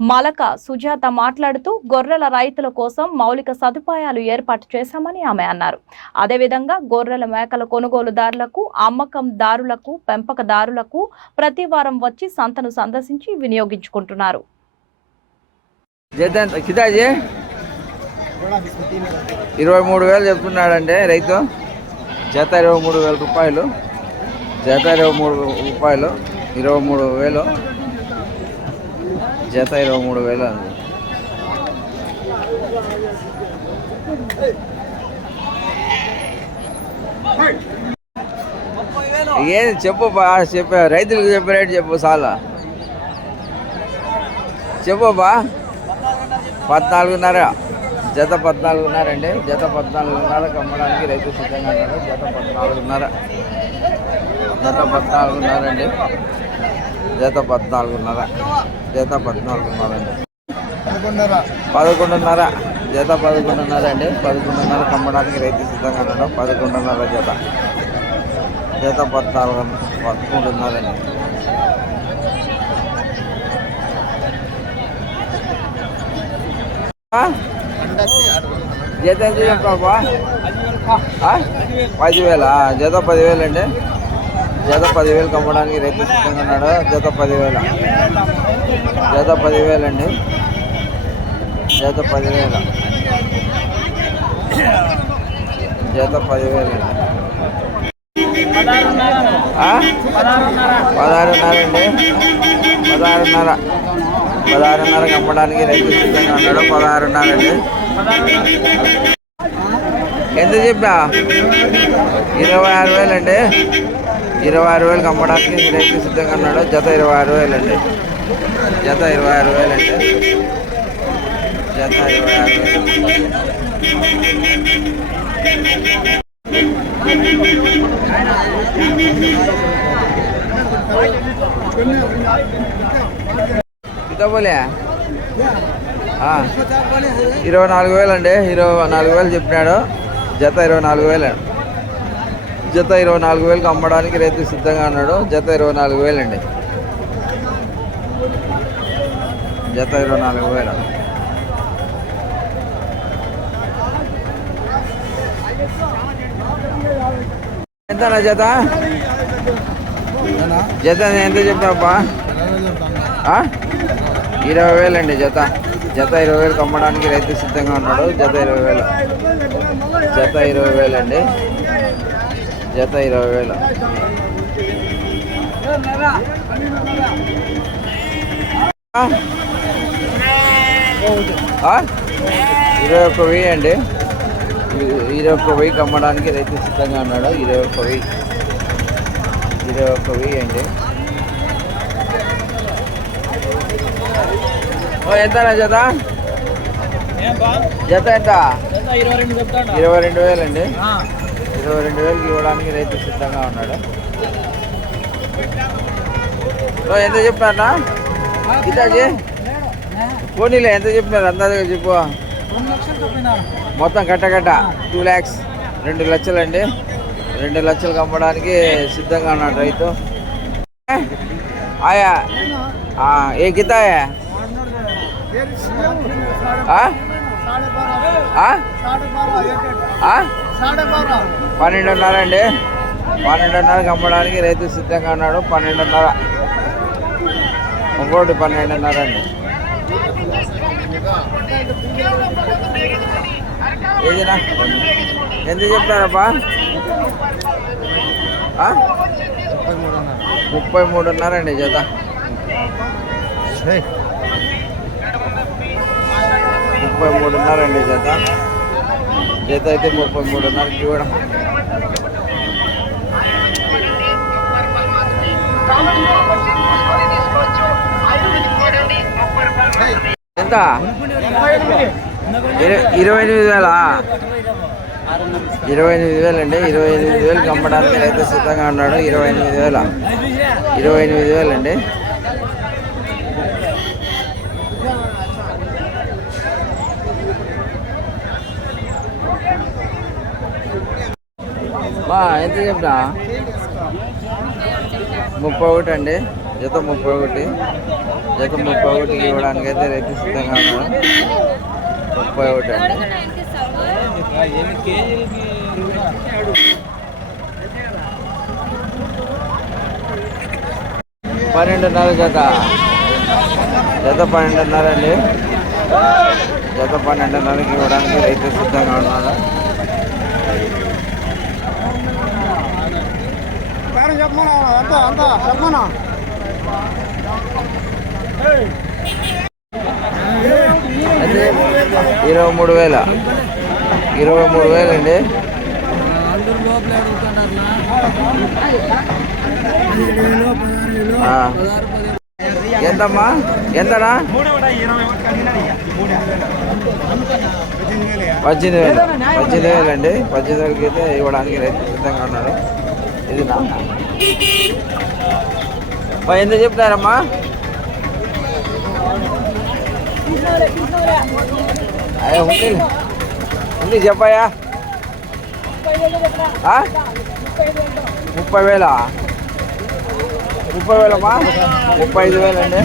Malaka Sujatha మాట్లాడుతూ గొర్రెల రైతుల కోసం మౌలిక సదుపాయాలు ఏర్పాటు చేశామని ఆమె అన్నారు. అదేవిధంగా గొర్రెల మేకల కొనుగోలుదారులకు అమ్మకందారులకు పెంపకదారులకు ప్రతి వారం వచ్చి సంతను సందర్శించి వినియోగించుకుంటున్నారు. జత ఇరవై మూడు వేలు చెప్తున్నాడంటే రైతు. జత ఇరవై మూడు వేల రూపాయలు. జత ఇరవై మూడు రూపాయలు ఇరవై మూడు వేలు జత ఇరవై మూడు వేలు అండి ఏది చెప్పు చెప్పా రైతులకు చెప్పే రేటు చెప్పు చాలా చెప్పబ్బా పద్నాలుగున్నర. జత పద్నాలుగున్నర అండి. జత పద్నాలుగున్నర కమ్మడానికి రైతు సిద్ధంగా ఉన్నారు. జత పద్నాలుగున్నర. జత పద్నాలుగున్నర అండి. జత పద్నాలుగున్నర జత పద్నాలుగున్నర అండి. పదకొండున్నర. జత పదకొండున్నర అండి. పదకొండున్నరకు అమ్మడానికి రైతు సిద్ధంగా ఉన్నాడు. పదకొండున్నర జత. జత పద్నాలుగు పదకొండున్నర అండి? జత ఎంత చెప్పావా పదివేల? జత పదివేలు అండి జత పదివేలు కమ్మడానికి రైతు సిద్ధంగా ఉన్నాడు? జత పదివేల. జత పదివేలు అండి జత పదివేల. జత పదివేలు పదహారున్నరండి. పదహారున్నర. పదహారున్నర కమ్మడానికి రైతు సిద్ధంగా ఉన్నాడు. పదహారున్నరండి. ఎంత చెప్పా? ఇరవై ఆరు వేలు అండి ఇరవై ఆరు వేలకు అమ్మడానికి రైతు సిద్ధంగా ఉన్నాడు. జత ఇరవై ఆరు వేలు అండి జత ఇరవై ఆరు వేలు అండి జత ఇరవై ఆరు వేలు. ఇరవై నాలుగు వేలు అండి ఇరవై నాలుగు వేలు చెప్పినాడు. జత ఇరవై నాలుగు వేలు. జత ఇరవై నాలుగు వేలకు అమ్మడానికి రైతు సిద్ధంగా ఉన్నాడు. జత ఇరవై నాలుగు వేలు అండి జత ఇరవై నాలుగు వేలు. ఎంత జత? జత ఎంత చెప్పినావా ఇరవై వేలండి జత. జత ఇరవై వేలకు అమ్మడానికి రైతు సిద్ధంగా ఉన్నాడు. జత ఇరవై వేలు. జత ఇరవై వేలండి. జత ఇరవై వేలు? ఇరవై ఒక్క వెయ్యి అండి. ఇరవై ఒక్క వెయ్యికి అమ్మడానికి రైతు సిద్ధంగా ఉన్నాడు. ఇరవై ఒక్క వెయ్యి. ఇరవై ఒక్క వెయ్యి అండి. ఓ ఎంతనా జత? జత ఎంత? ఇరవై రెండు చెప్తాడు. ఇరవై రెండు వేలు వేలకి ఇవ్వడానికి రైతు సిద్ధంగా ఉన్నాడు. ఎంత చెప్పారనా గీతాజీ? పోనీలే ఎంత చెప్పినారు? అందాజుగా చెప్పు. మొత్తం కట్ట టూ ల్యాక్స్ రెండు లక్షలు అండి రెండు లక్షలకు అమ్మడానికి సిద్ధంగా ఉన్నాడు రైతు. ఆయా ఏ గీతాయా? ఆ? పన్నెండున్నర అండి. పన్నెండున్నరకి అమ్మడానికి రైతు సిద్ధంగా ఉన్నాడు. పన్నెండున్నర. ఇంకోటి పన్నెండున్నర అండి. ఏదినా ఎంత చెప్తారప్పా? ముప్పై మూడున్నర అండి జత. ముప్పై మూడున్నర అండి జత. జత అయితే ముప్పై మూడున్నరకి ఇవ్వడం. ఎంత? ఇరవై ఎనిమిది వేల? ఇరవై ఎనిమిది వేలు అండి ఇరవై ఎనిమిది వేలు అమ్మడానికి అయితే సిద్ధంగా ఉన్నాడు. ఇరవై ఎనిమిది వేల. ఇరవై ఎనిమిది వేలు అండి ఎంత చెప్పినా ముప్పై ఒకటి అండి జత ముప్పై ఒకటి. జత ముప్పై ఒకటి ఇవ్వడానికి అయితే రైతు సిద్ధంగా ఉన్నాడు ముప్పై ఒకటి అండి పన్నెండున్నర జత. జత పన్నెండున్నర అండి. జత పన్నెండున్నరకి ఇవ్వడానికి రైతు సిద్ధంగా ఉన్నాడు చెప్పమన్నా అంత ఎంత చెప్పమన్నా అయితే ఇరవై మూడు వేల ఇరవై మూడు వేలండి ఎంతమ్మా? ఎంతనా? పద్దెనిమిది వేలు. పద్దెనిమిది వేలండి పద్దెనిమిది వేలకి అయితే ఇవ్వడానికి రైతు సిద్ధంగా ఉన్నారు. ఇది నా. ఎంత చెప్తారమ్మా అయ్యా ఉంది ఉంది చెప్పాయా ముప్పై వేలా? ముప్పై వేలమ్మా? ముప్పై ఐదు వేలు అండి.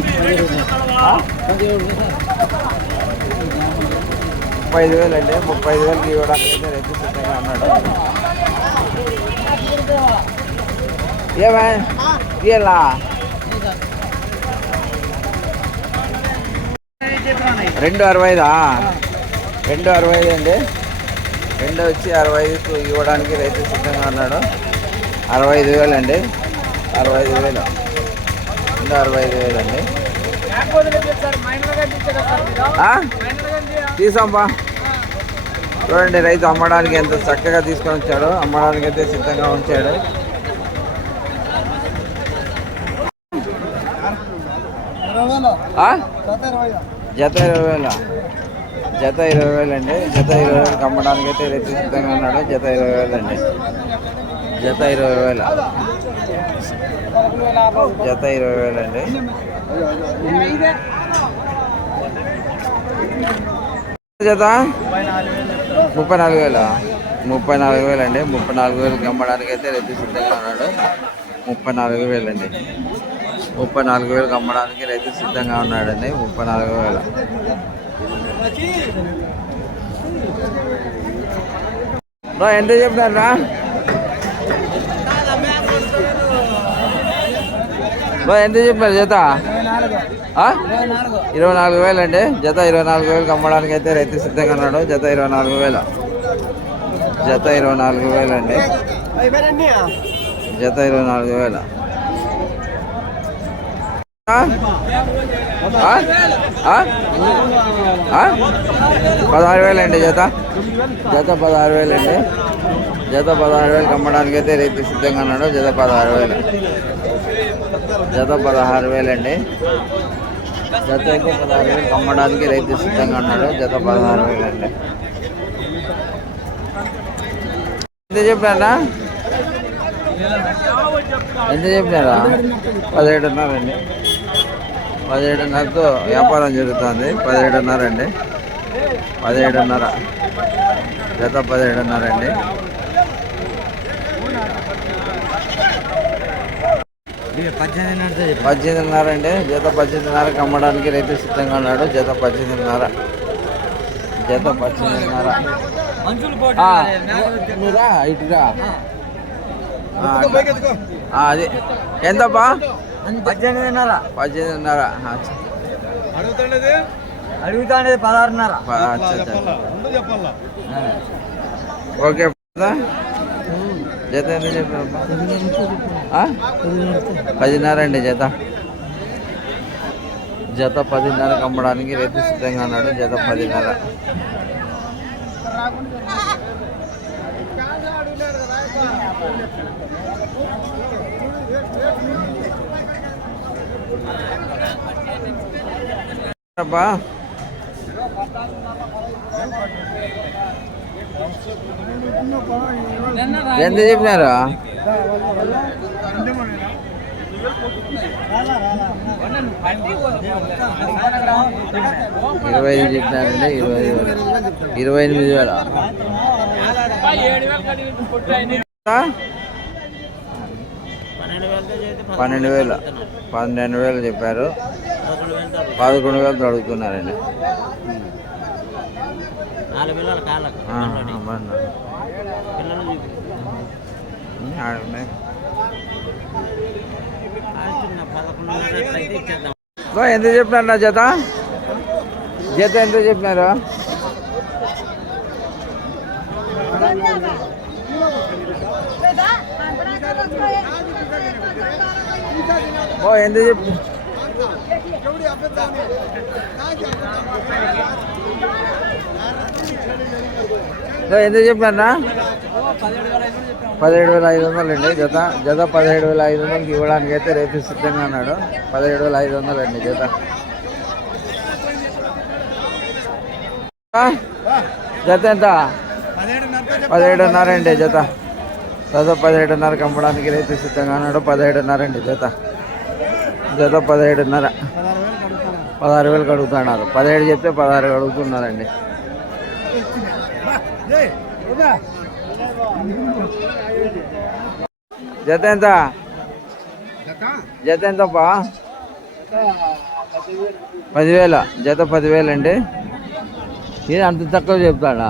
ముప్పై ఐదు వేలు అండి. ముప్పై ఐదు వేలకి ఇవ్వడానికి అయితే రైతు సిద్ధంగా అన్నాడు ఏమే? ఇయ్యాలా? రెండు అరవై ఐదా రెండు అరవై ఐదు అండి. రెండు వచ్చి అరవై ఐదుకు ఇవ్వడానికి రైతు సిద్ధంగా ఉన్నాడు. అరవై ఐదు వేలు అండి. అరవై ఐదు వేలు. రెండు అరవై ఐదు వేలు అండి. తీసాంపా చూడండి రైతు అమ్మడానికి ఎంత చక్కగా తీసుకొని వచ్చాడు. అమ్మడానికి అయితే సిద్ధంగా ఉంచాడు. జత ఇరవై వేల. జత ఇరవై వేలు? అండి జత ఇరవై వేలకు అమ్మడానికి అయితే రైతు సిద్ధంగా ఉన్నాడు. జత ఇరవై వేలు అండి జత ఇరవై వేల. జత ఇరవై వేలు అండి జత? ముప్పై నాలుగు వేల? ముప్పై నాలుగు వేలు అండి ముప్పై నాలుగు వేలకి అమ్మడానికి అయితే రైతు సిద్ధంగా ఉన్నాడు. ముప్పై నాలుగు వేలు అండి ముప్పై నాలుగు వేలకు అమ్మడానికి రైతు సిద్ధంగా ఉన్నాడండి ముప్పై నాలుగు వేల. బ్రో ఎంత చెప్తారా రా ఎంత చెప్పారు జత? ఇరవై నాలుగు వేలు అండి జత ఇరవై నాలుగు వేలకు అమ్మడానికి అయితే రైతు సిద్ధంగా ఉన్నాడు. జత ఇరవై నాలుగు వేల. జత ఇరవై నాలుగు వేలు అండి జత ఇరవై నాలుగు వేల. పదహారు వేలు అండి జత. జత పదహారు వేలు అండి. జత పదహారు వేలు కమ్మడానికి అయితే రైతు సిద్ధంగా ఉన్నాడు. జత పదహారు వేలు. జత పదహారు వేలు అండి. జత అయితే పదహారు వేలు కమ్మడానికి రైతు సిద్ధంగా ఉన్నాడు. జత పదహారు వేలు అండి. ఎంత చెప్పారా ఎంత చెప్పినారా? పదిహేడున్నారండి పదిహేడున్నరతో వ్యాపారం జరుగుతుంది. పదిహేడున్నర అండి. పదిహేడున్నర. జత పదిహేడున్నర అండి. పద్దెనిమిదిన్నర అండి. జత పద్దెనిమిదిన్నరకి అమ్మడానికి రైతు సిద్ధంగా ఉన్నాడు. జత పద్దెనిమిదిన్నర. జత పద్దెనిమిదిన్నర. ఇటురా అది. ఎంతప్పా? పద్దెనిమిదిన్నర పద్దెనిమిదిన్నర అడుగుతుండేది? అడుగుతాండేది పదహారున్నర. ఓకే? జత ఎంత చెప్పారమ్మా ఆ? పదిన్నర అండి జత. జత పదిన్నరకు అమ్మడానికి రైతు సిద్ధంగా ఉన్నాడు. జత పదిన్నర. అబ్బా. ఎంత చెప్పినారు? ఇరవై ఐదు చెప్పినారండి ఇరవై ఐదు వేలు. ఇరవై ఎనిమిది వేల? పన్నెండు వేలు. పన్నెండు వేలు చెప్పారు. పదకొండు వేలు అడుగుతున్నారండి ఎంత చెప్పినారు నా జత? జత ఎంత చెప్పినారు? ఓ ఎంత చెప్పి ఎంత పదిహేడు వేల ఐదు వందలు అండి జత. జత పదిహేడు వేల ఐదు వందలకి ఇవ్వడానికి అయితే రేపు సిద్ధంగా అన్నాడు పదిహేడు వేల ఐదు వందలు అండి జత. జత ఎంత? పదిహేడున్నర అండి జత. జత పదిహేడున్నరకి అమ్మడానికి రైతు సిద్ధంగా ఉన్నాడు. పదిహేడున్నర అండి జత. జత పదిహేడున్నర. పదహారు వేలకు అడుగుతున్నారు పదిహేడు చెప్తే పదహారు అడుగుతున్నారండి జత ఎంత? జత? ఎంతప్పా? పదివేల. జత పదివేలు అండి ఇది అంత తక్కువ చెప్తాడా?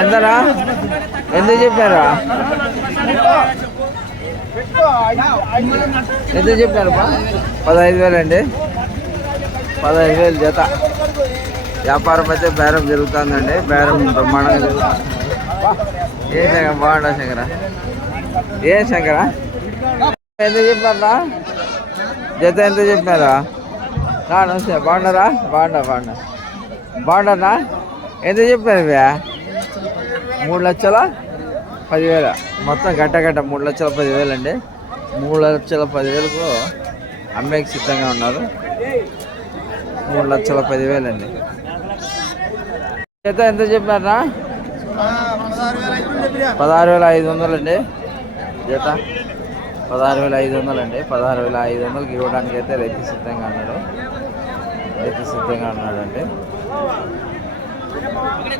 ఎంతరా? ఎంత చెప్పారా? ఎంత చెప్పారు పదహైదు వేలు అండి. పదహైదు వేలు జత. వ్యాపారం అయితే బేరం జరుగుతుందండి. బేరం బ్రహ్మాండంగా జరుగుతుంది. ఏ శంకర? బాగుండా శంకర? ఏ శంకర? ఎంత చెప్పారా జత ఎంత చెప్పారా? నా నమస్తే బాగున్నారా? బాగున్నా బాగున్నా. బాగున్నారా? ఎంత చెప్పారు బ్యా మూడు లక్షల పదివేల. మొత్తం గట్ట గట్ట మూడు లక్షల పదివేలు అండి. మూడు లక్షల పదివేలకు అమ్మేకి సిద్ధంగా ఉన్నారు. మూడు లక్షల పదివేలు అండి. జత ఎంత చెప్పారా పదహారు వేల ఐదు వందలు అండి. జత పదహారు వేల ఐదు వందలు అండి. పదహారు వేల ఐదు వందలకి ఇవ్వడానికి అయితే రైతు సిద్ధంగా ఉన్నాడు. రైతు సిద్ధంగా ఉన్నాడు అండి पकड़े